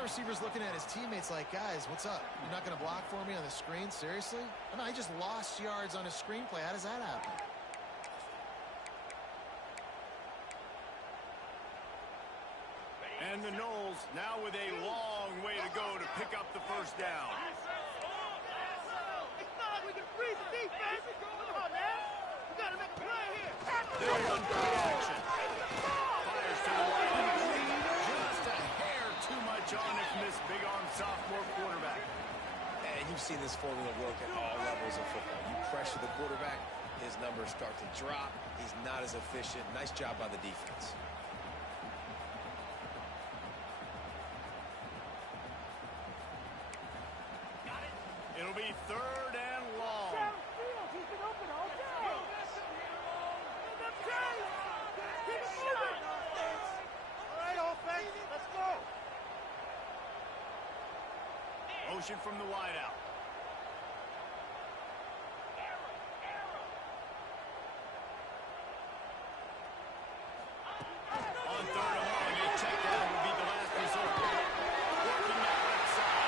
that receiver's looking at his teammates like, guys, what's up? You're not going to block for me on the screen? Seriously? Oh, no, he just lost yards on a screenplay. How does that happen? And the Knowles now with a long way to go to pick up the first down. We can freeze the defense. Come on, man. We got to make a play here. They'll run play action. Fires to the right. Just a hair too much on it from this big-arm sophomore quarterback. And you've seen this formula work at all levels of football. You pressure the quarterback, his numbers start to drop. He's not as efficient. Nice job by the defense. It'll be 3rd and long. He's been open all day. Keep it moving. All right, offense, let's go. Motion from the wideout. On 3rd and long, a check down will be the last resort. Working that left side.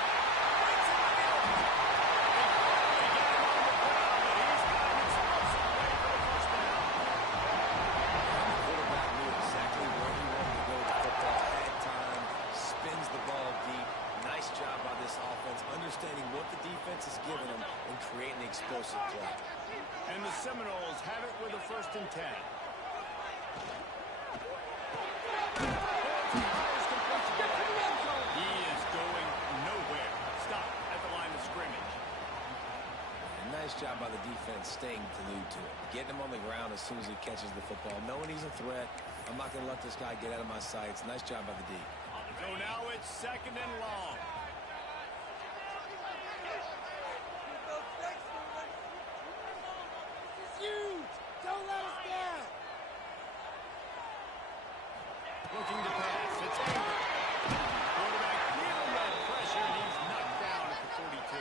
Understanding what the defense is giving them and creating the explosive play. And the Seminoles have it with a 1st and 10. He is going nowhere. Stop at the line of scrimmage. And nice job by the defense staying glued to it. Getting him on the ground as soon as he catches the football. Knowing he's a threat. I'm not going to let this guy get out of my sights. Nice job by the D. So now it's 2nd and long. Don't let us down. Looking to pass. It's over. Quarterback feeling that pressure, and he's knocked down at the 42.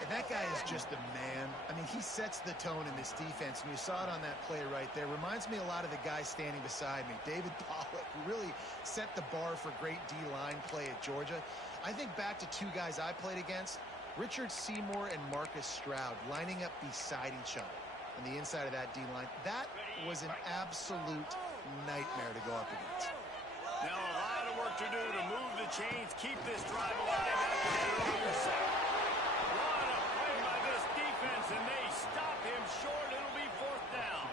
And that guy is just a man. I mean, he sets the tone in this defense, and you saw it on that play right there. Reminds me a lot of the guy standing beside me, David Pollock, who really set the bar for great D-line play at Georgia. I think back to 2 guys I played against, Richard Seymour and Marcus Stroud, lining up beside each other on the inside of that D-line. That was an absolute nightmare to go up against. Now a lot of work to do to move the chains, keep this drive alive after the earlier set. What a play by this defense, and they stop him short. It'll be 4th down.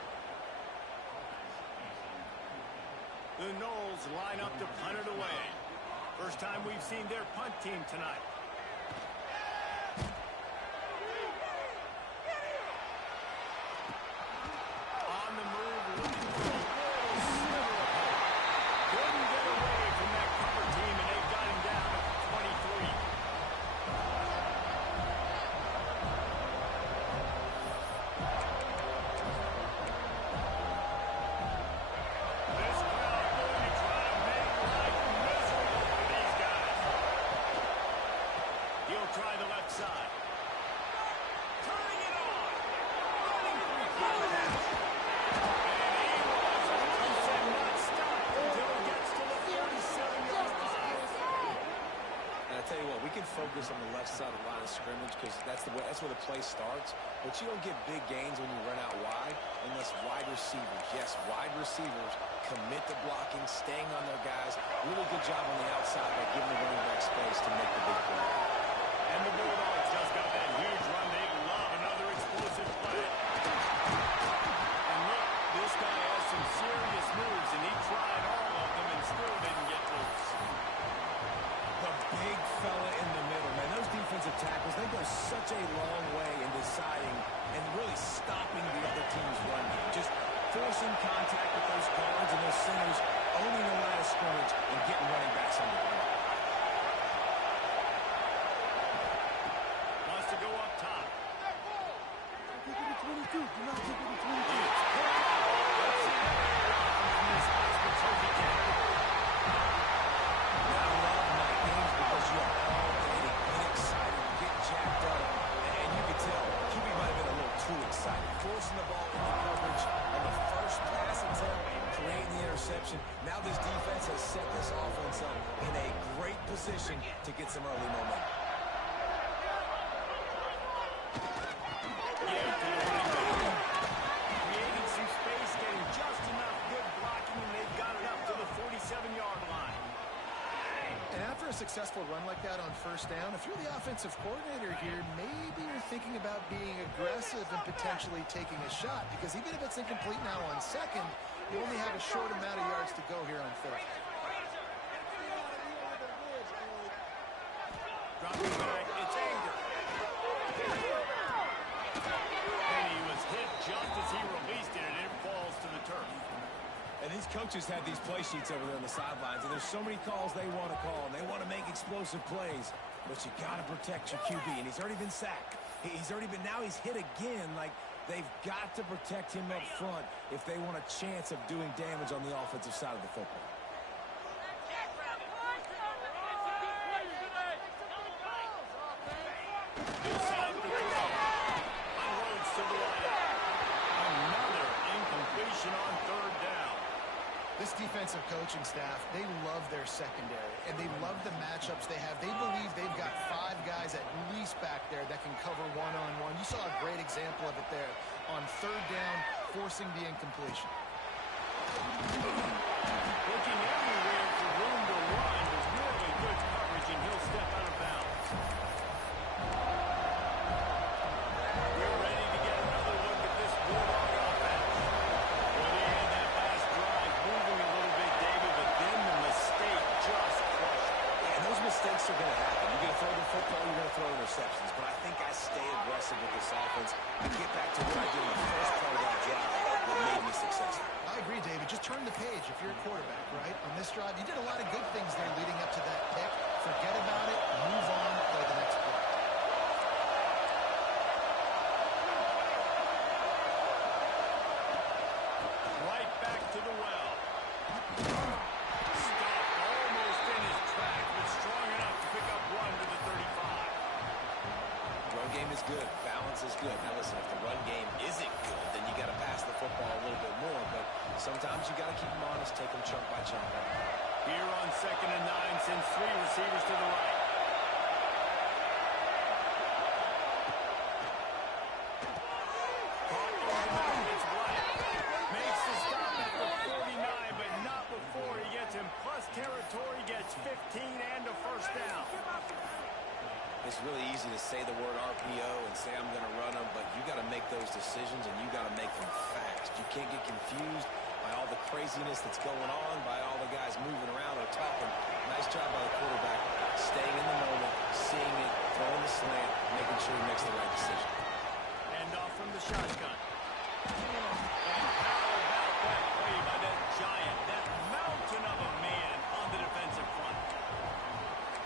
The Knowles line up to punt it away. First time we've seen their punt team tonight. Focus on the left side of the line of scrimmage because that's where the play starts. But you don't get big gains when you run out wide unless wide receivers, yes, wide receivers commit to blocking, staying on their guys. Really good job on the outside by giving the running back space to make the big play. And the Bulldogs just got that huge run. They love another explosive play. And look, this guy has some serious moves, and he tried all of them and still didn't get loose. The big fella in the middle, man. Those defensive tackles, they go such a long way in deciding and really stopping the other team's run. Just forcing contact with those guards and those centers, owning the line of scrimmage and getting running backs on the ground. Wants to go up top. Take it to 22. Do not take it to 22. Let's see how they run from this Heisman Trophy candidate. You are all getting excited, get jacked up, and you can tell QB might have been a little too excited. Forcing the ball into coverage on the first pass attempt, creating the interception. Now this defense has set this offense up position to get some early momentum. Creating some space, getting just enough good blocking, and they've got it up to the 47-yard line. And after a successful run like that on first down, if you're the offensive coordinator here, maybe you're thinking about being aggressive and potentially taking a shot, because even if it's incomplete now on second, you only have a short amount of yards to go here on third. Dropping back, it's Anger. And he was hit just as he released it, and it falls to the turf. And these coaches have these play sheets over there on the sidelines, and there's so many calls they want to call, and they want to make explosive plays, but you got to protect your QB, and he's already been sacked. Now he's hit again. Like, they've got to protect him up front if they want a chance of doing damage on the offensive side of the football. Inside the throw. Unloads to the right. Another incompletion on third down. This defensive coaching staff, they love their secondary, and they love the matchups they have. They believe they've got 5 guys at least back there that can cover one-on-one. You saw a great example of it there on third down, forcing the incompletion. Looking everywhere for room to run. There's really good coverage, and he'll step out of bounds. We're ready to get another look at this Bulldog offense. Well, they had that last drive moving a little bit, David, but then the mistake just crushed it. And those mistakes are going to happen. You're going to throw the football, you're going to throw interceptions. But I think I stay aggressive with this offense and get back to what I did in the first part of that drive that made me successful. I agree, David. Just turn the page if you're a quarterback, right? On this drive, you did a lot of good things there leading up to that pick. Forget about it. Move on. Play the next play. Right back to the well. Stopped almost in his track, but strong enough to pick up 1 to the 35. The run game is good. Balance is good. Now, listen, if the run game isn't good, then you got to pass the football a little bit more. But sometimes you got to keep them honest, take them chunk by chunk. Here on 2nd and 9, sends 3 receivers to the right. Caught in the middle, it's White. Makes the stop at the 49, but not before he gets in plus territory, gets 15 and a first down. It's really easy to say the word RPO and say I'm going to run them, but you got to make those decisions, and you got to make them fast. You can't get confused by all the craziness that's going on, by all the guys moving around or talking. Nice job by the quarterback, staying in the moment, seeing it, throwing the slant, making sure he makes the right decision. And off from the shotgun. And how about that play by that giant, that mountain of a man on the defensive front?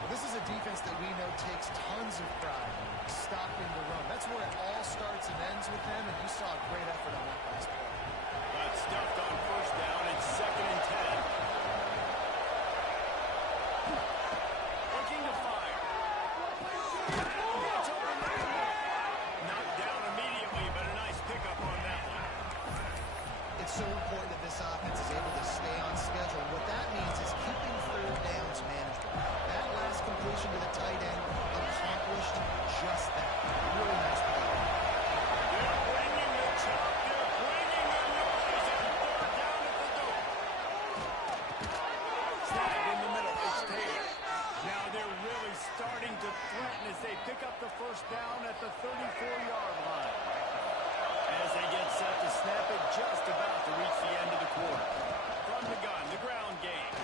Well, this is a defense that we know takes tons of pride stopping the run. That's where it all starts and ends with them, and you saw a great effort on that last play. Got stuffed on first down. It's 2nd and 10. Looking to fire. It's over the middle. Knocked down immediately, but a nice pickup on that one. It's so important that this offense is able to stay on schedule. What that means is keeping third downs manageable. That last completion to the tight end accomplished just that. Really nice play. They're bringing the chop. They're bringing the noise. And 4th down at the door. Snap in the middle. It's Taylor. Now they're really starting to threaten as they pick up the first down at the 34-yard line. As they get set to snap it, just about to reach the end of the quarter. From the gun, the ground game.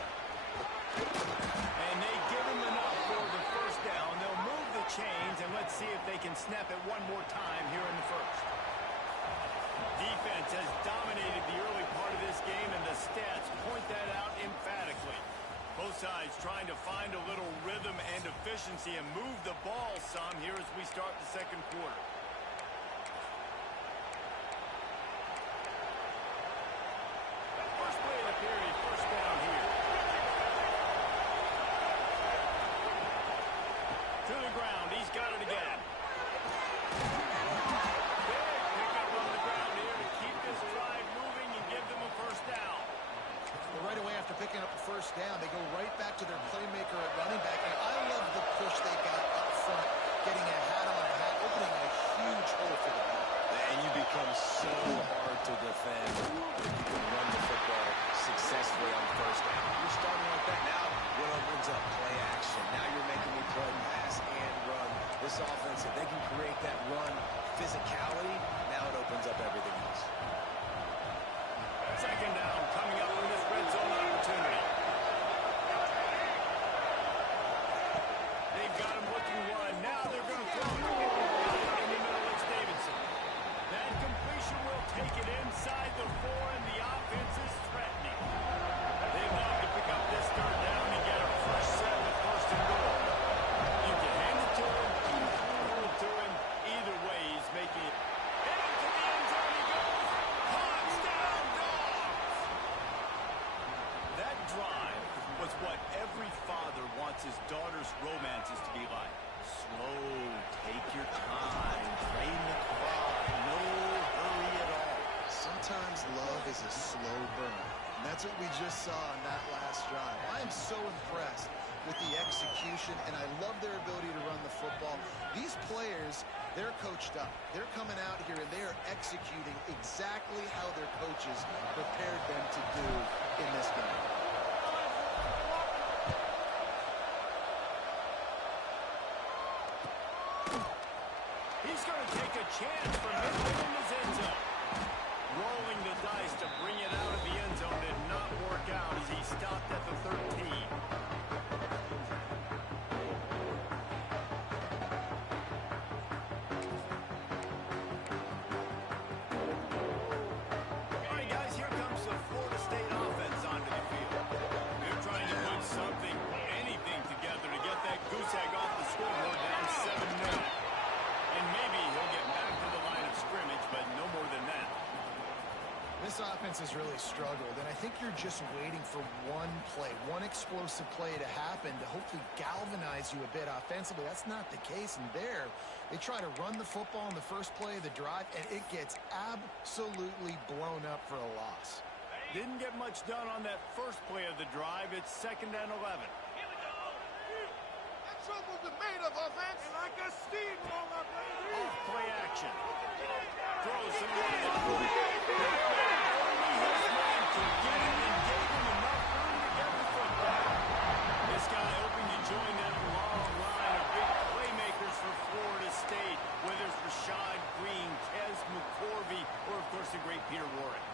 And they give him enough for the first down. They'll move the chains, and let's see if they can snap it one more time here in the first. Defense has dominated the early part of this game, and the stats point that out emphatically. Both sides trying to find a little rhythm and efficiency and move the ball some here as we start the second quarter. First play of the period, first down here. To the ground, he's got it again. Big pickup on the ground here to keep this drive moving and give them a first down. Well, right away after picking up the first down, they go right back to their playmaker at running back. And I offense. If they can create that run physicality, now it opens up everything else. Second down coming up in this red zone opportunity. They've got him looking one. Now they're going to throw it. In the middle, it's Davidson. That completion will take it inside the 4, and the offense is threatening. They've got to pick up this third down and get a fresh set with first and goal. You can hand it to him, you can throw it to him. Either way, he's making it. Heading to the end zone he goes. Touchdown, Dogs! That drive was what every father wants his daughter's romances to be like. Slow, take your time, drain the clock, no hurry at all. Sometimes love is a slow burn. And that's what we just saw on that last drive. I am so impressed with the execution, and I love their ability to run the football. These players, they're coached up. They're coming out here, and they are executing exactly how their coaches prepared them to do in this game. He's going to take a chance from midway in his end zone. Rolling the dice to bring it out of the end zone did not work out as he stopped at the 13. All right, guys, here comes the Florida State offense onto the field. They're trying to put something, anything together to get that goose egg off the scoreboard down 7-0. And maybe he'll get back to the line of scrimmage, but no more than that. This offense has really struggled, and I think you're just waiting for one play, one explosive play to happen to hopefully galvanize you a bit offensively. That's not the case, and there, they try to run the football in the first play of the drive, and it gets absolutely blown up for a loss. Didn't get much done on that first play of the drive. It's 2nd and 11. Trouble's been made of offense. And like a steamroller, baby. Off play action. Throws some running off. Only his man could get it and gave him enough room to get the football. This guy hoping to join that long line of big playmakers for Florida State, whether it's Rashad Green, Kez McCorvey, or of course the great Peter Warrick.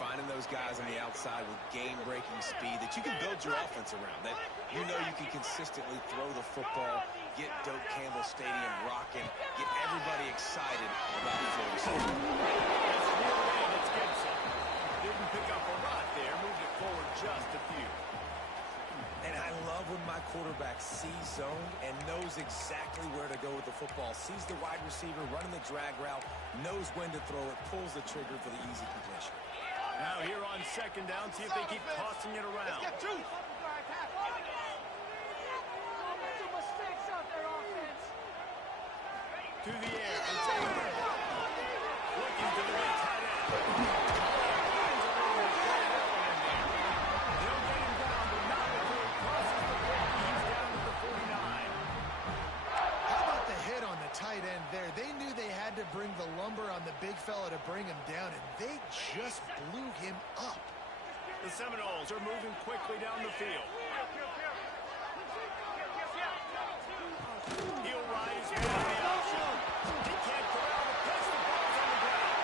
Finding those guys on the outside with game-breaking speed that you can build your offense around, that you know you can consistently throw the football, get Doak Campbell Stadium rocking, get everybody excited about Florida State. That's real man, it's Gibson. Didn't pick up a lot there, moved it forward just a few. And I love when my quarterback sees zone and knows exactly where to go with the football, sees the wide receiver running the drag route, knows when to throw it, pulls the trigger for the easy completion. Now here on 2nd down, see if they keep tossing it around. Let's get two. To the air, it's Taylor. Looking to the right tight end. They'll get him down, but not before he crosses the 50. He's down to the 49. How about the hit on the tight end there? They knew they had to bring the lumber on the big fella to bring him down, and they just blew him up. The Seminoles are moving quickly down the field. He'll ride his way on the option. He can't corral the pitch. The ball's on the ground.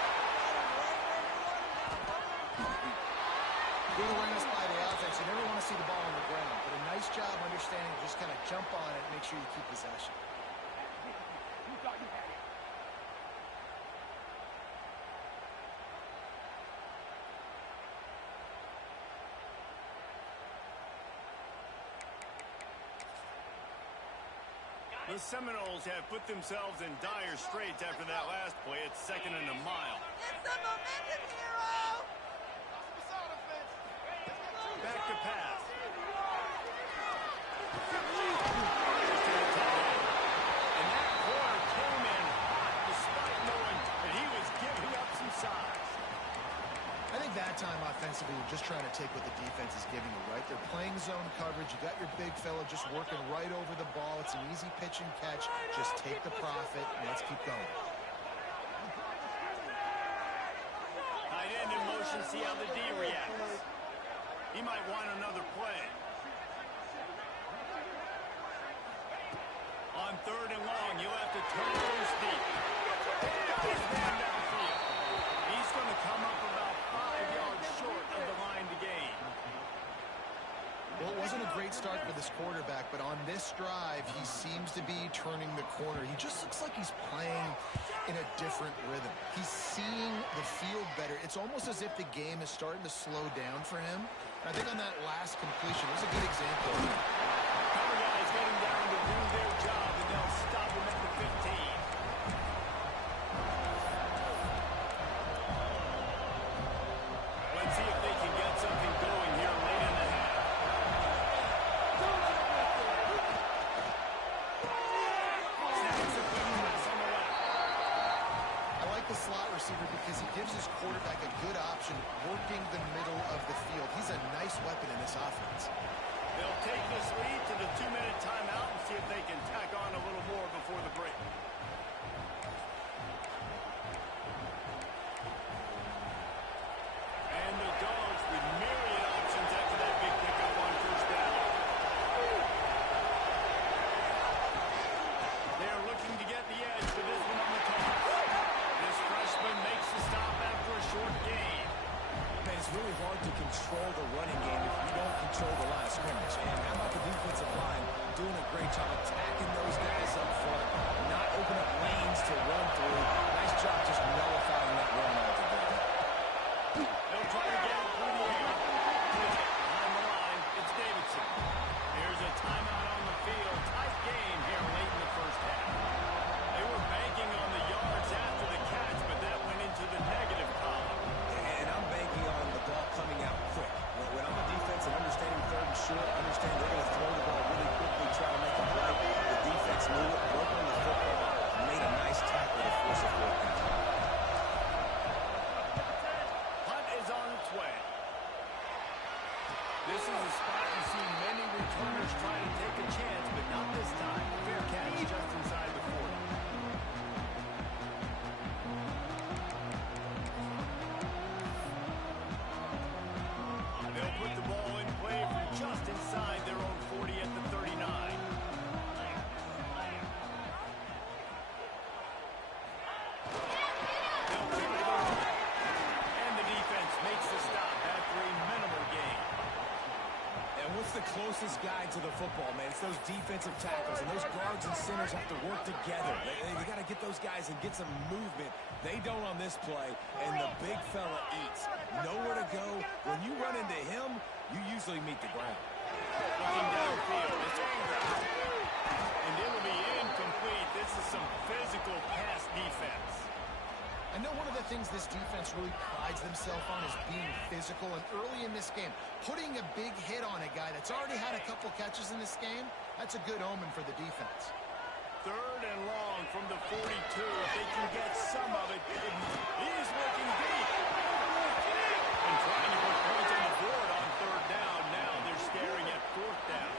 Good awareness by the offense. You never want to see the ball on the ground, but a nice job understanding to just kind of jump on it and make sure you keep possession. The Seminoles have put themselves in dire straits after that last play. It's 2nd and a mile. It's the momentum hero. Back to pass. And that corner came in hot despite knowing that he was giving up some size. I think that time offensively, you're just trying to take what the defense is giving you, right? They're playing zone coverage. You got your big fella just working right over the ball. It's an easy pitch and catch. Just take the profit, and let's keep going. Tight end in motion, see how the D reacts. He might want another play. On On 3rd and long, you'll have to turn loose deep. This man downfield. He's going to come up about 5 yards short of the line to gain. Well, it wasn't a great start for this quarterback, but on this drive, he seems to be turning the corner. He just looks like he's playing in a different rhythm. He's seeing the field better. It's almost as if the game is starting to slow down for him. I think on that last completion, it was a good example. Cover guys getting down to do their job, and they'll stop him at the 15. Let's see if they can get something going here late in the half. The slot receiver because he gives his quarterback a good option working the middle of the field. He's a nice weapon in this offense. They'll take this lead to the 2-minute timeout and see if they can tack on a little more before the break. And the Dogs with myriad options after that big pickup on 1st down. They're looking to get the edge for this one on the top. This freshman makes the stop after a short gain. Man, it's really hard to control the running game if you don't control the line of scrimmage. And how about the defensive line doing a great job attacking those guys up front, not opening up lanes to run through. Nice job just nullifying that run altogether. They'll try to get it through the air. Behind the line, it's Davidson. Here's a timeout on the field. Tight game here late in the 1st half. They were banking on the yards after the catch, but that went into the negative column. And I'm banking on the ball coming out quick. When I'm a defense and understanding 3rd and short, understand they're going to throw the ball really quickly, try to make a play. The defense knew it, worked on the football, and made a nice tackle to force a 4th down. Punt is on its way. This is a spot you see many returners try to take a chance, but not this time. Fair catch just inside the 40. They'll put the ball in play from just inside their own 40 at the 39. They'll try to go back. And the defense makes the stop after a minimal gain. And what's the closest guy to the football, man? It's those defensive tackles, and those guards and centers have to work together. They got to get those guys and get some movement. They don't on this play, and the big fella eats. Nowhere to go. When you run into him, you usually meet the ground. Looking downfield, it's over. And it'll be incomplete. This is some physical pass defense. I know one of the things this defense really prides themselves on is being physical, and early in this game, putting a big hit on a guy that's already had a couple catches in this game, that's a good omen for the defense. 3rd and long from the 42. If they can get some of it, he's looking deep. And trying to put points on the board on 3rd down. Now they're staring at 4th down.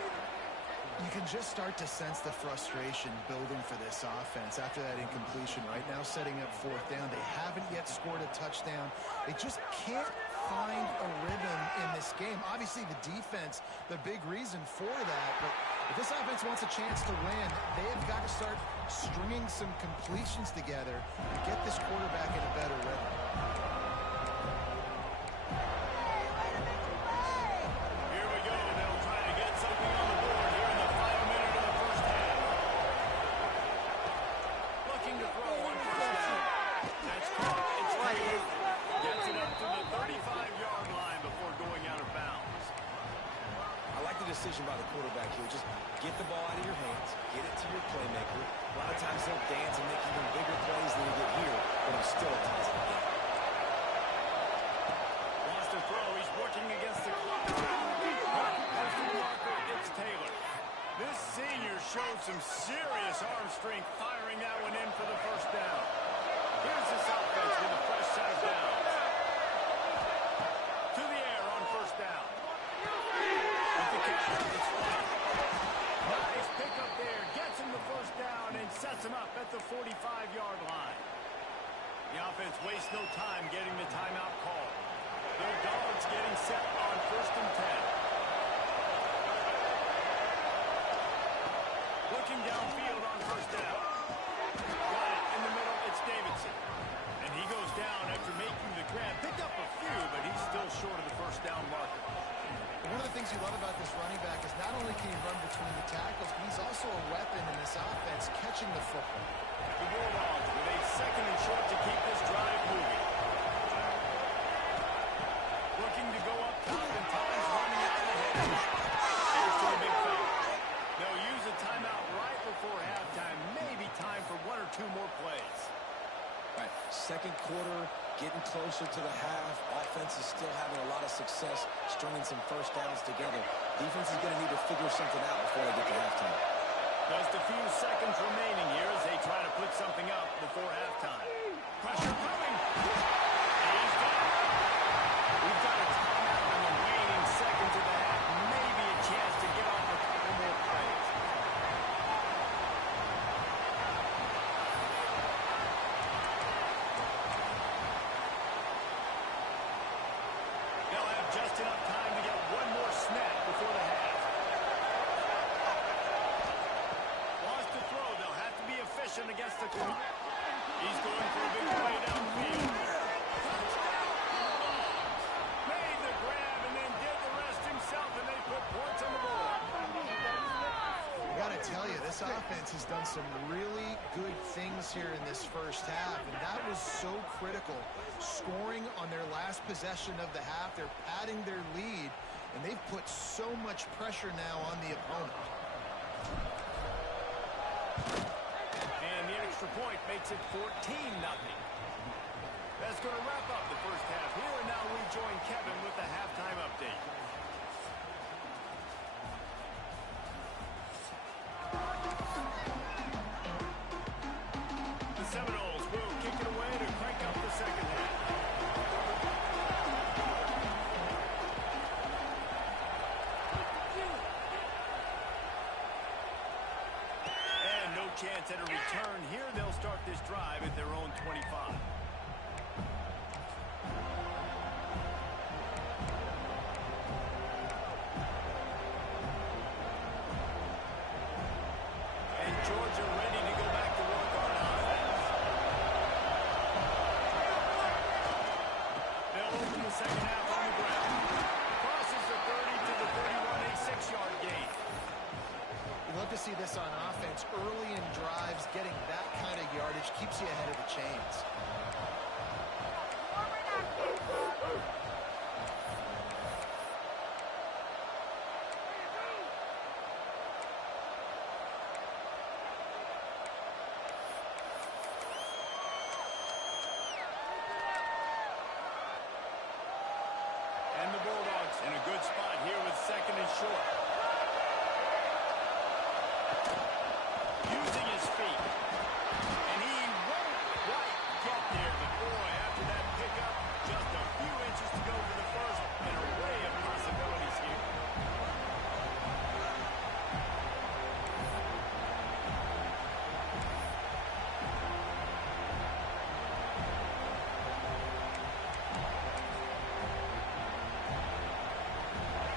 You can just start to sense the frustration building for this offense after that incompletion. Right now setting up 4th down. They haven't yet scored a touchdown. They just can't find a rhythm in this game. Obviously the defense, the big reason for that, but if this offense wants a chance to win, they have got to start stringing some completions together and get this quarterback in a better rhythm. Here we go. They'll try to get something on the board here in the final minute of the 1st half. Looking to throw on 1st down. That's caught. It's Taylor. Gets it up to the 35-yard line before going out of bounds. I like the decision by the quarterback here. Just get the ball out of your hands, get it to your playmaker. A lot of times they'll dance and make even bigger plays than they get here, but I'm still a ties the game. Wants to throw. He's working against the clock. Personal marker, it's Taylor. This senior showed some serious arm strength firing that one in for the 1st down. Here's this offense with a fresh set of downs. To the air on 1st down. With the catch, it's flat. Nice pickup there. Gets him the 1st down and sets him up at the 45-yard line. The offense wastes no time getting the timeout call. The Dogs getting set on 1st and 10. Looking downfield on first down. Got it in the middle. It's Davidson. And he goes down after making the grab. Picked up a few, but he's still short of the first down marker. One of the things you love about this running back is not only can he run between the tackles, but he's also a weapon in this offense catching the football. The Bulldogs with a second and short to keep this drive moving. Looking to go up top, and time's running out ahead. Here's to the big play. They'll use a timeout right before halftime. Maybe time for one or two more plays. Right, second quarter, getting closer to the half. Offense is still having a lot of success stringing some first downs together. Defense is going to need to figure something out before they get to halftime. Just a few seconds remaining here as they try to put something up before halftime. Pressure coming. He's got it. We've got a timeout in the waning seconds of the half. Maybe a chance to get off a couple more plays. They'll have just enough time to get one more snap before the half. Wants to throw. They'll have to be efficient against the clock. He's going for a big play downfield. Made the grab and then did the rest himself, and they put points on the board. I got to tell you, this offense has done some really good things here in this first half, and that was so critical. Scoring on their last possession of the half, they're padding their lead, and they've put so much pressure now on the opponent. And the extra point makes it 14-0. That's going to wrap up the first half here, and now we join Kevin with the halftime update. The Seminoles will kick it away to crank up the second half. And no chance at a return here. They'll start this drive at their own 25. And Georgia ready to go back to work on offense. They'll open the second half on the ground. Crosses the 30 to the 31, a 6-yard gain. You love to see this on offense. Early in drives, getting that kind of yardage keeps you ahead of the chains. And the Bulldogs in a good spot here with second and short. Using his feet. And he won't quite get there. But boy, after that pickup, just a few inches to go for the first. An array of possibilities here.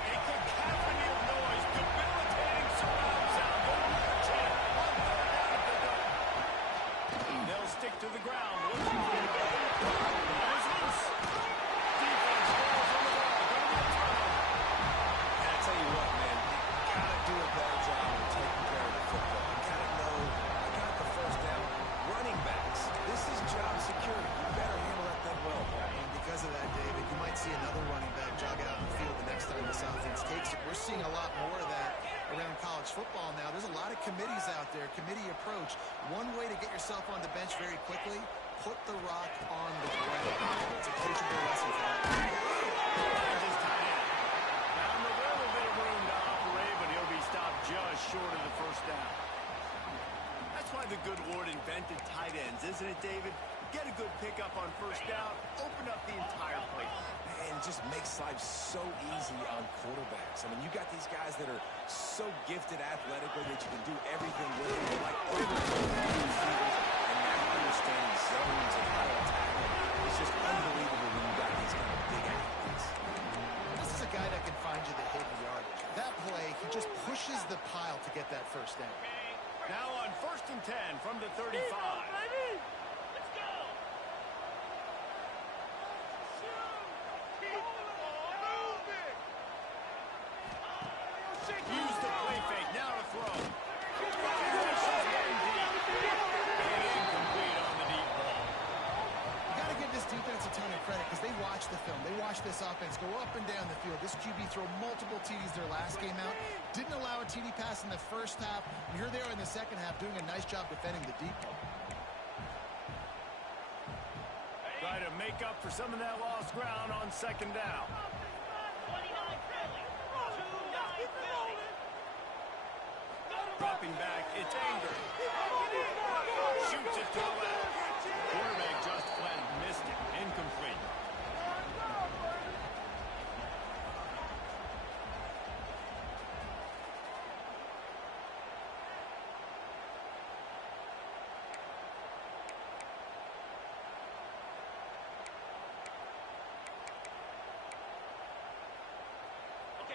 A cacophony of noise, debilitating surround sound. They're marching on third down at the dome. They'll stick to the ground. Looking for the ball. Ball is loose. Defense falls on the ball. Going to be a turnover. And I tell you what, man, you gotta do a better job of taking care of the football. You gotta know, I got the first down. Running backs, this is job security. You better handle that thing well. And because of that, David, you might see another running back jog out in the field the next time this offense takes it. We're seeing a lot more of that around college football now. There's a lot of committees out there, committee approach. One way to get yourself on the bench very quickly, put the rock on the ground. It's a coachable lesson for that. Finds his tight end. Found a little bit of room to operate, but he'll be stopped just short of the first down. That's why the good Lord invented tight ends, isn't it, David? Get a good pickup on first down, open up the entire play. Man, it just makes life so easy on quarterbacks. I mean, you got these guys that are so gifted athletically that you can do everything with them. They're like overthrowing receivers and now understanding zones and how to attack them. It's just unbelievable when you got these kind of big athletes. This is a guy that can find you the hidden yardage. That play, he just pushes the pile to get that first down. Now on 1st and 10 from the 35. Let's go. Use the play fake. Now to throw. Finishes one deep. And incomplete on the deep ball. You got to give this defense a ton of credit because they watch the film. They watch this offense go up and down the field. This QB throw multiple TDs their last game out. Didn't allow a TD pass in the first half. You're there in the second half doing a nice job defending the deep ball. Try to make up for some of that lost ground on 2nd down. 29 Philly. 29 Philly. Dropping back, it's Anger. Shoots it to the left. Quarterback just flat missed it. Incomplete.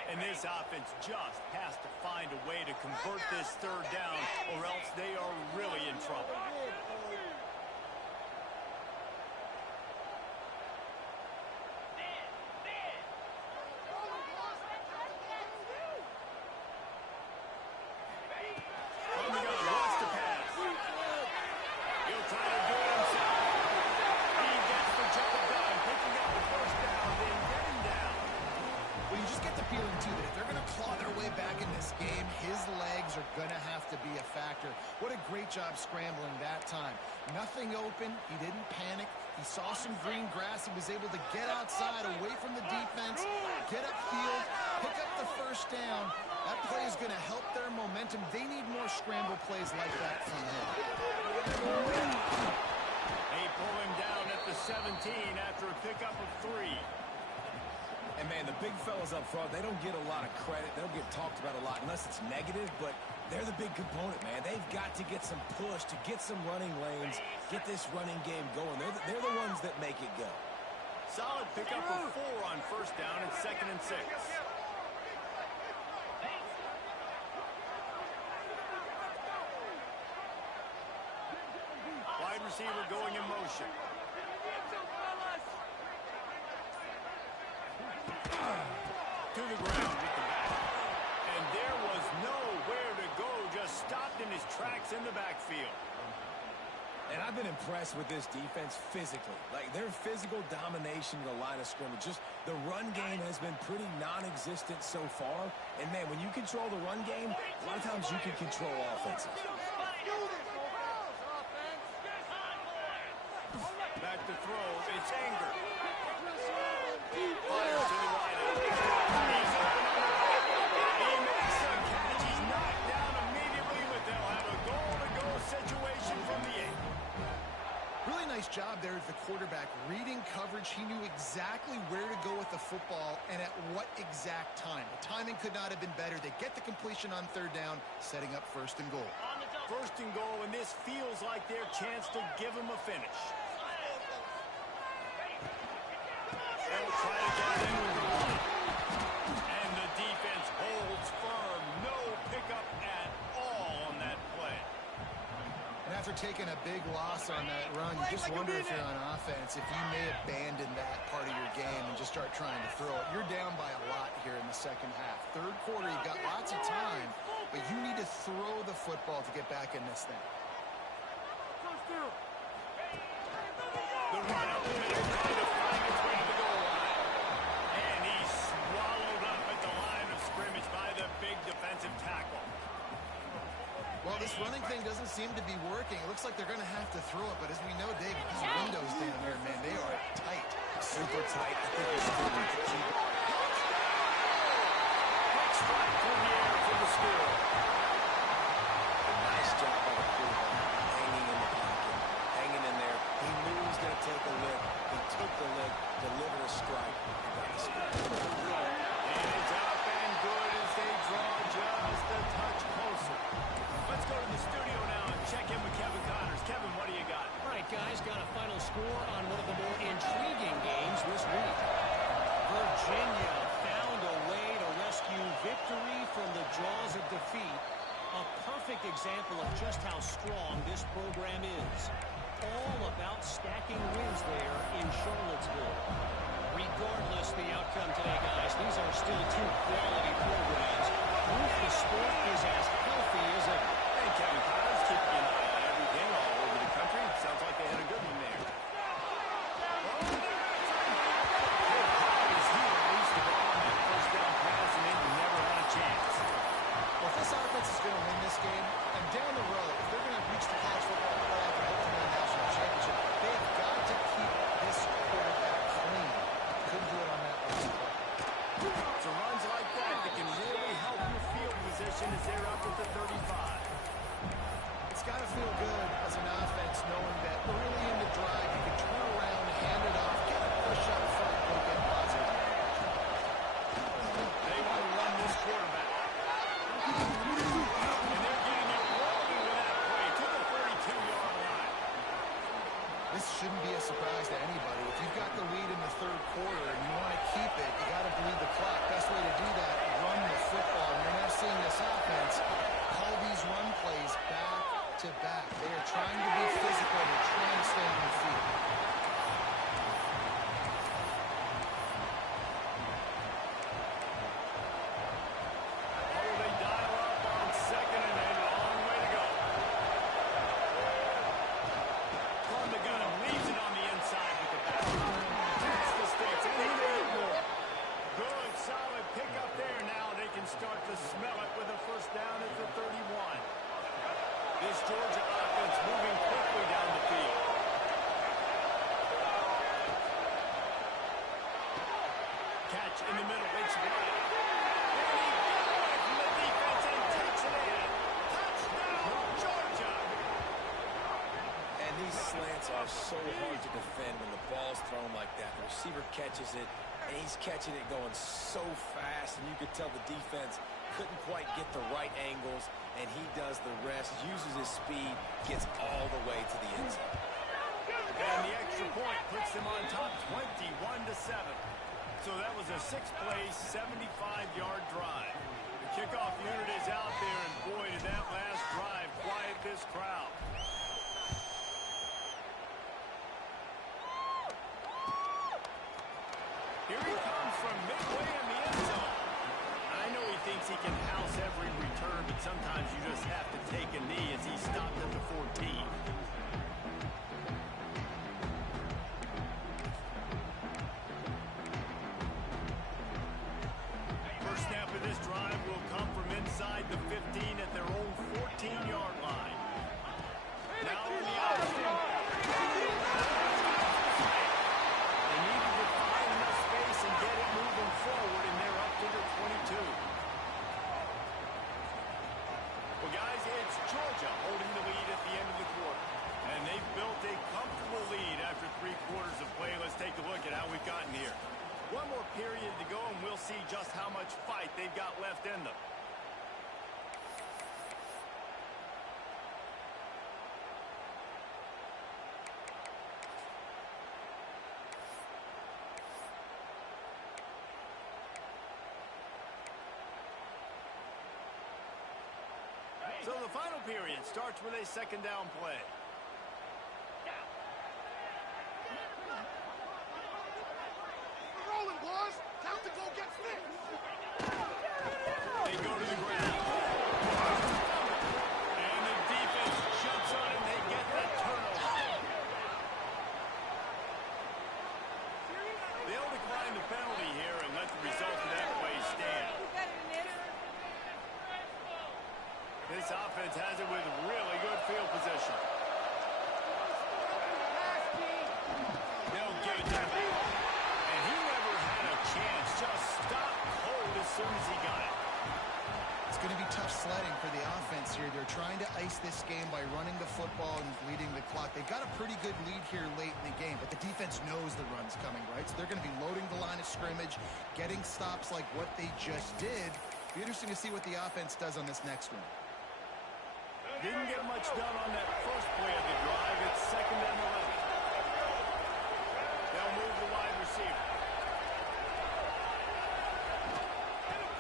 And this offense just has to find a way to convert this 3rd down, or else they are really in trouble. From the gun, wants to pass. He'll try to do it himself. He gets the job done, picking up the 1st down, then getting down. Well, you just get the feeling, too, that if they're going to claw their way back in this game, his legs are going to have to be a factor. What a great job scrambling that time. Nothing open. He didn't panic. He saw some green grass. He was able to get outside, away from the defense, get upfield, pick up the 1st down. That play is going to help their momentum. They need more scramble plays like that from him. They pull him down at the 17 after a pickup of 3. And, man, the big fellas up front, they don't get a lot of credit. They don't get talked about a lot unless it's negative, but they're the big component, man. They've got to get some push, to get some running lanes, get this running game going. They're the ones that make it go. Solid pickup of 4 on 1st down and 2nd and 6. Wide receiver going in motion. To the ground with the back. And there was nowhere to go, just stopped in his tracks in the backfield. And I've been impressed with this defense physically. Like, their physical domination of the line of scrimmage. Just the run game has been pretty non-existent so far. And, man, when you control the run game, a lot of times you can control offenses. Back to throw, it's Anger. Fires to the right. He's open. He makes the catch. He's knocked down immediately, but they'll have a goal-to-go situation from the 8. Really nice job there as the quarterback. Reading coverage, he knew exactly where to go with the football and at what exact time. The timing could not have been better. They get the completion on 3rd down, setting up 1st and goal. 1st and goal, and this feels like their chance to give him a finish. They'll try to get in with the ball. And the defense holds firm. No pickup at all on that play. And after taking a big loss on that run, you just wonder if you're on offense, if you may abandon that part of your game and just start trying to throw it. You're down by a lot here in the 2nd half. 3rd quarter, you've got lots of time, but you need to throw the football to get back in this thing. The run up the middle, trying to find its way to the goal line. And he's swallowed up at the line of scrimmage by the big defensive tackle. Well, this running thing doesn't seem to be working. It looks like they're going to have to throw it, but as we know, Dave, these windows down here, man, they are tight. Super tight. I think they're still going to keep it. Quick strike through the air for the score. A nice job by the quarterback, hanging in the pocket, hanging in there. He knew he was going to take a lick. He took the lick, delivered a strike, and got the score. And it's up and good as they draw just a touch closer. Let's go to the studio now and check in with Kevin Connors. Kevin, what do you got? All right, guys, got a final score on one of the more intriguing games this week. Virginia found a way to rescue victory from the jaws of defeat A perfect example of just how strong this program is. All about stacking wins there in Charlottesville. Regardless the outcome today, guys, these are still two quality programs. Proof the sport is as healthy as ever. Hey, Kevin Kyle's keeping an eye on everything all over the country. Sounds like they had a good one there. Well, if this offense is going to win this game, and down the road, if they're going to reach the college football playoff and ultimately the national championship, they have got to keep this quarterback clean. Couldn't do it on that last play. So runs like that can really help your field position as they're up at the 35. It's got to feel good as an offense knowing that early in the drive you can turn around, hand it off, get a push up front, and get positive. They want to run this quarterback. And they're getting it rolling with that play to the 32-yard line. This shouldn't be a surprise to anybody. If you've got the lead in the third quarter and you want to keep it, you got to bleed the clock. Best way to do that, run the football. And you're now seeing this offense call these run plays back to back. They are trying to be physical. They're trying to stay on the field. Start to smell it with a first down at the 31. This Georgia offense moving quickly down the field. Catch in the middle, it's right. And he got away from the defense and takes it in. Touchdown, Georgia! And these slants are so hard to defend when the ball's thrown like that. The receiver catches it, and he's catching it going so fast, and you could tell the defense couldn't quite get the right angles, and he does the rest, uses his speed, gets all the way to the end zone. And the extra point puts them on top 21-7. So that was a six-play, 75-yard drive. The kickoff unit is out there, and boy, did that last drive quiet this crowd. Here he comes from midway in the end zone. I know he thinks he can house every return, but sometimes you just have to take a knee as he stopped at the 14. First snap of this drive will come from inside the 15 at their own 14-yard line. Now in the option. They needed to find enough space and get it moving forward, and they're up to the 22. Well, guys, it's Georgia holding the lead at the end of the quarter. And they've built a comfortable lead after 3 quarters of play. Let's take a look at how we've gotten here. One more period to go, and we'll see just how much fight they've got left in them. So the final period starts with a second down play. Rolling, boys. Time to go get fit. They go to the ground. And the defense jumps on it, and they get that turnover. They'll decline the penalty here and let the result of that play stand. This offense has it with really good field position. They'll give it to him. And he never had a chance. Just stopped cold as soon as he got it. It's going to be tough sledding for the offense here. They're trying to ice this game by running the football and bleeding the clock. They've got a pretty good lead here late in the game, but the defense knows the run's coming, right? So they're going to be loading the line of scrimmage, getting stops like what they just did. Be interesting to see what the offense does on this next one. Didn't get much done on that first play of the drive. It's second and 11. They'll move the wide receiver.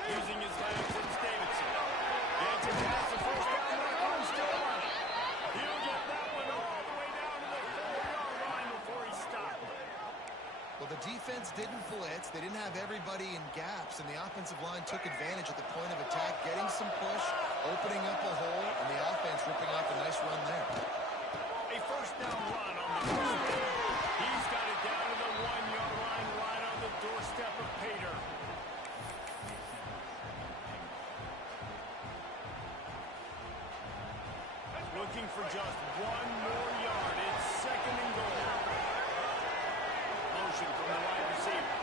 Using his legs, it's Davidson. Gets a pass to first The defense didn't blitz. They didn't have everybody in gaps, and the offensive line took advantage at the point of attack, getting some push, opening up a hole, and the offense ripping off a nice run there. A first down run on the doorstep. He's got it down to the 1-yard line right on the doorstep of Pater. Looking for just one more yard. It's second and goal. Motion from the wide receiver.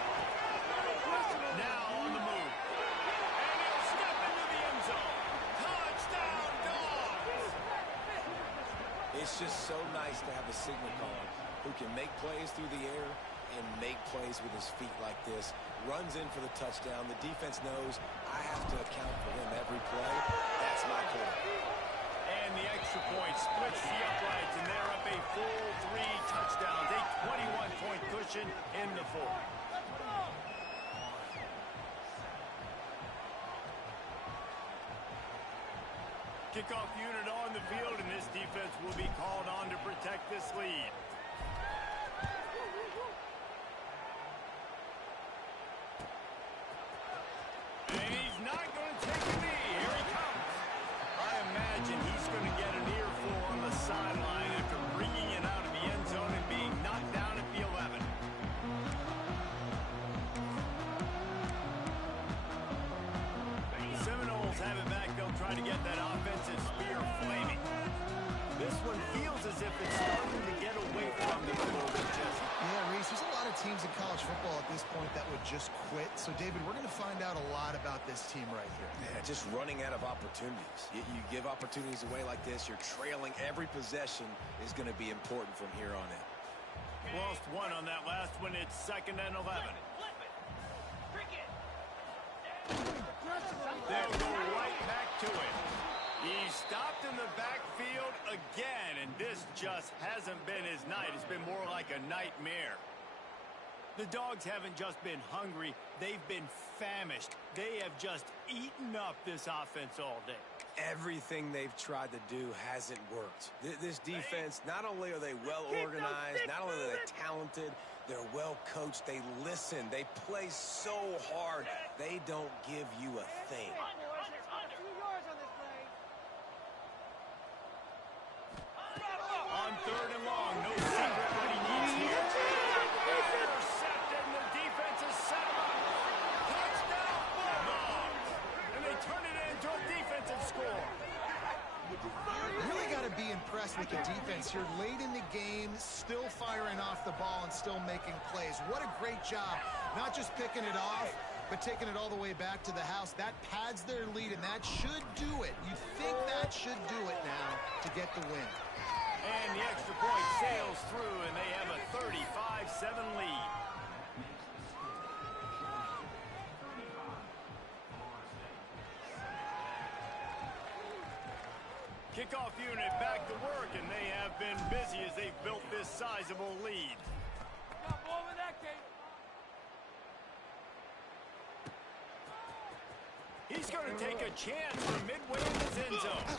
Now on the move. And he'll step into the end zone. Touchdown, Dogs! It's just so nice to have a signal caller who can make plays through the air and make plays with his feet like this. Runs in for the touchdown. The defense knows I have to account for him every play. That's my call. And the extra point splits the uprights, and they're up a full 3 touchdowns. A 21-point cushion in the fourth. Kickoff unit on the field, and this defense will be called on to protect this lead. And he's not going to take a knee. Here he comes. I imagine he's going to get an earful on the sideline after bringing it out of the end zone and being knocked down at the 11. Seminoles have it back. They'll try to get that offensive spear flaming. This one feels as if it's starting to get away from them a little bit, Jesse. Yeah, Reese, there's a lot of teams in college football at this point that would just quit. So, David, we're going to find out a lot about this team right here. Yeah, just running out of opportunities. You give opportunities away like this, you're trailing. Every possession is going to be important from here on in. Lost one on that last one. It's second and 11. They'll go right back to it. He stopped in the backfield again, and this just hasn't been his night. It's been more like a nightmare. The Dogs haven't just been hungry. They've been famished. They have just eaten up this offense all day. Everything they've tried to do hasn't worked. This defense, not only are they well organized, not only are they talented, they're well coached. They listen. They play so hard. They don't give you a thing. On third and long, no secret what he needs here. Intercepted, and the defense has set him up. Touchdown, Bulldogs! And they turn it into a defensive score. Really got to be impressed with the defense here. Late in the game, still firing off the ball and still making plays. What a great job. Not just picking it off, but taking it all the way back to the house. That pads their lead, and that should do it. You think that should do it now to get the win. And the extra point sails through, and they have a 35-7 lead. Kickoff unit back to work, and they have been busy as they've built this sizable lead. He's going to take a chance from midway in his end zone.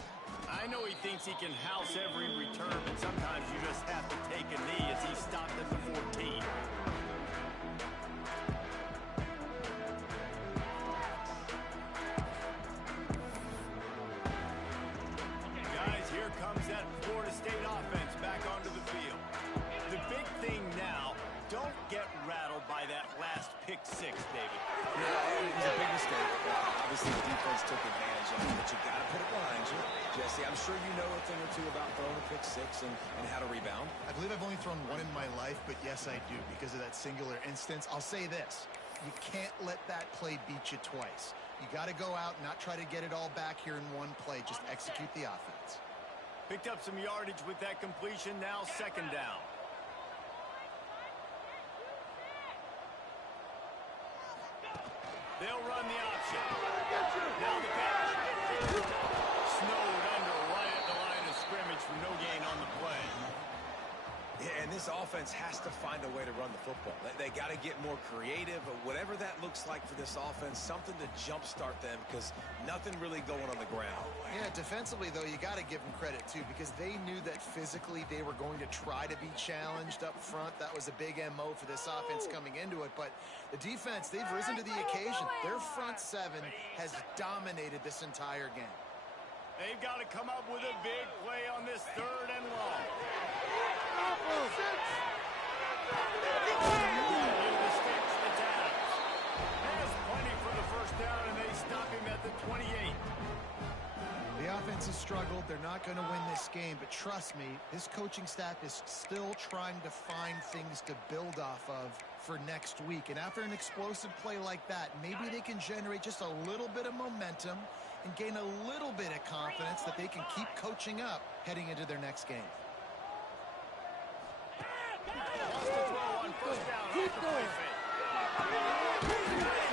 I know he thinks he can house every return, but sometimes you just have to take a knee as he stopped at the 14. Guys, here comes that Florida State offense back onto the field. The big thing now, don't get rattled by that last pick six, David. Yeah, it was a big mistake. Obviously, the defense took advantage of it, but you got to put it behind you. Jesse, I'm sure you know a thing or two about throwing a pick six and how to rebound. I believe I've only thrown one in my life, but yes, I do because of that singular instance. I'll say this. You can't let that play beat you twice. You got to go out and not try to get it all back here in one play. Just execute the offense. Picked up some yardage with that completion. Now second down. They'll run the option. Now the pitch. Snowed under right at the line of scrimmage for no gain on the play. Yeah, and this offense has to find a way to run the football. They got to get more creative, but whatever that looks like for this offense, something to jumpstart them because nothing really going on the ground. Yeah, defensively, though, you got to give them credit, too, because they knew that physically they were going to try to be challenged up front. That was a big MO for this offense coming into it, but the defense, they've risen to the occasion. Their front seven has dominated this entire game. They've got to come up with a big play on this 3rd and long. Has plenty for the first down, and they stop him at the 28. The offense has struggled. They're not going to win this game, but trust me, this coaching staff is still trying to find things to build off of for next week. And after an explosive play like that, maybe they can generate just a little bit of momentum and gain a little bit of confidence that they can keep coaching up heading into their next game. Wants to throw on first down. Off the play fake.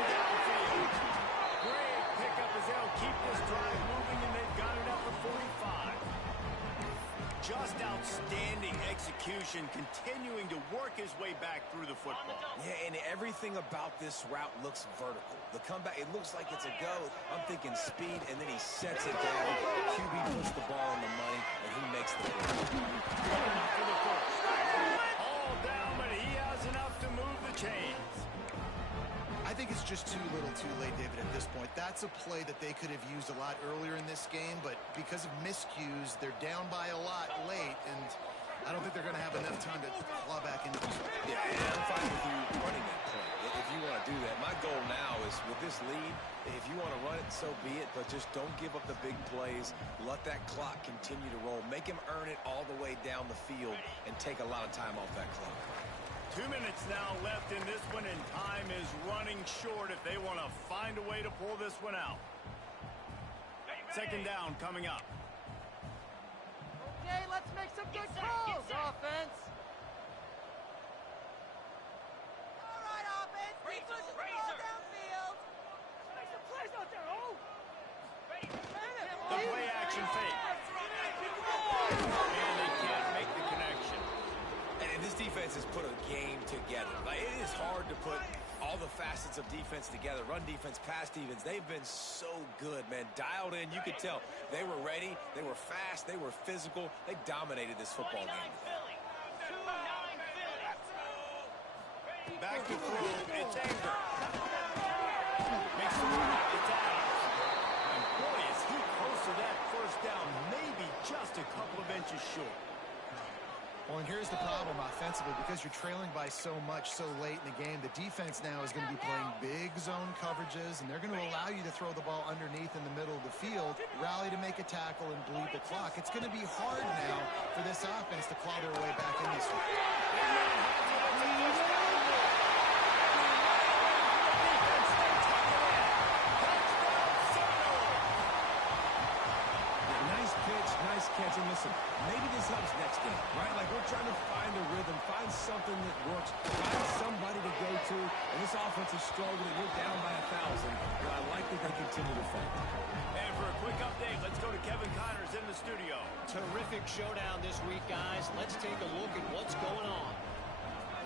Downfield. Great pickup as they'll keep this drive moving, and they've got it at the 45. Just outstanding execution, continuing to work his way back through the football. Yeah, and everything about this route looks vertical. The comeback, it looks like it's a go. I'm thinking speed, and then he sets it down. QB puts the ball on the money, and he makes the play. For the first. All down, but he has enough to move the chains. I think it's just too little too late, David, at this point. That's a play that they could have used a lot earlier in this game, but because of miscues, they're down by a lot late, and I don't think they're going to have enough time to claw back into this. Yeah, and I'm fine with you running that play if you want to do that. My goal now is with this lead, if you want to run it, so be it, but just don't give up the big plays. Let that clock continue to roll. Make him earn it all the way down the field and take a lot of time off that clock. 2 minutes now left in this one, and time is running short if they want to find a way to pull this one out. 2nd down coming up. Okay, let's make some good calls, offense. All right, offense. Keep pushing the ball downfield. Make some plays out there, oh! The play action fake. And they can't make the connection. And this defense has put a game together. Like, it is hard to put all the facets of defense together. Run defense, pass defense. They've been so good, man. Dialed in. You could tell they were ready. They were fast. They were physical. They dominated this football game. Back to throw. It's Anger. Makes the move. It's Adams. And boy, is he close to that first down. Maybe just a couple of inches short. Well, and here's the problem offensively, because you're trailing by so much so late in the game, the defense now is going to be playing big zone coverages, and they're going to allow you to throw the ball underneath in the middle of the field, rally to make a tackle, and bleed the clock. It's going to be hard now for this offense to claw their way back in this one. Nice catch, and listen, maybe this helps next game, right? Like, we're trying to find a rhythm, find something that works, find somebody to go to, and this offense is struggling. We're down by 1,000, but I like that they continue to fight. And for a quick update, let's go to Kevin Connors in the studio. Terrific showdown this week, guys. Let's take a look at what's going on.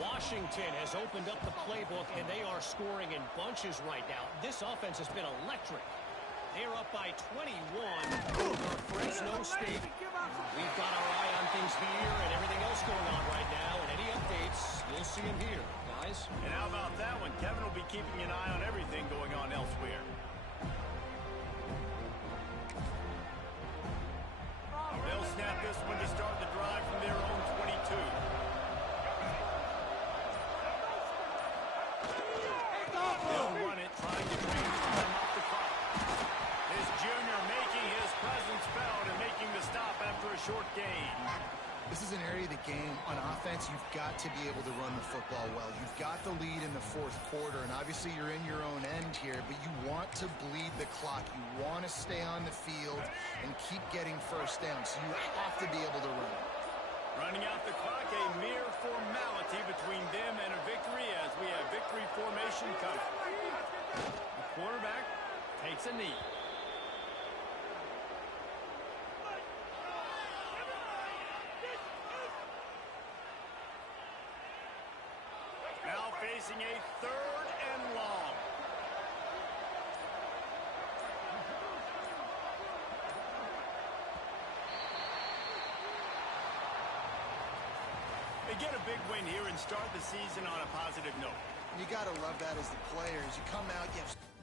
Washington has opened up the playbook, and they are scoring in bunches right now. This offense has been electric. They're up by 21 over Fresno State. We've got our eye on things here and everything else going on right now. And any updates, you'll see them here, guys. And how about that one? Kevin will be keeping an eye on everything going on elsewhere. They'll snap this one to start the drive from their own 22. They'll run it, trying to drain time off the clock. This junior making his presence felt and making the stop after a short gain. This is an area of the game on offense you've got to be able to run the football well. You've got the lead in the 4th quarter, and obviously you're in your own end here, but you want to bleed the clock. You want to stay on the field and keep getting first down, so you have to be able to run. Running out the clock, a mere formality between them and a victory as we have victory formation coming. The quarterback takes a knee. facing a 3rd and long. They get a big win here and start the season on a positive note. You got to love that as the players. You come out, you have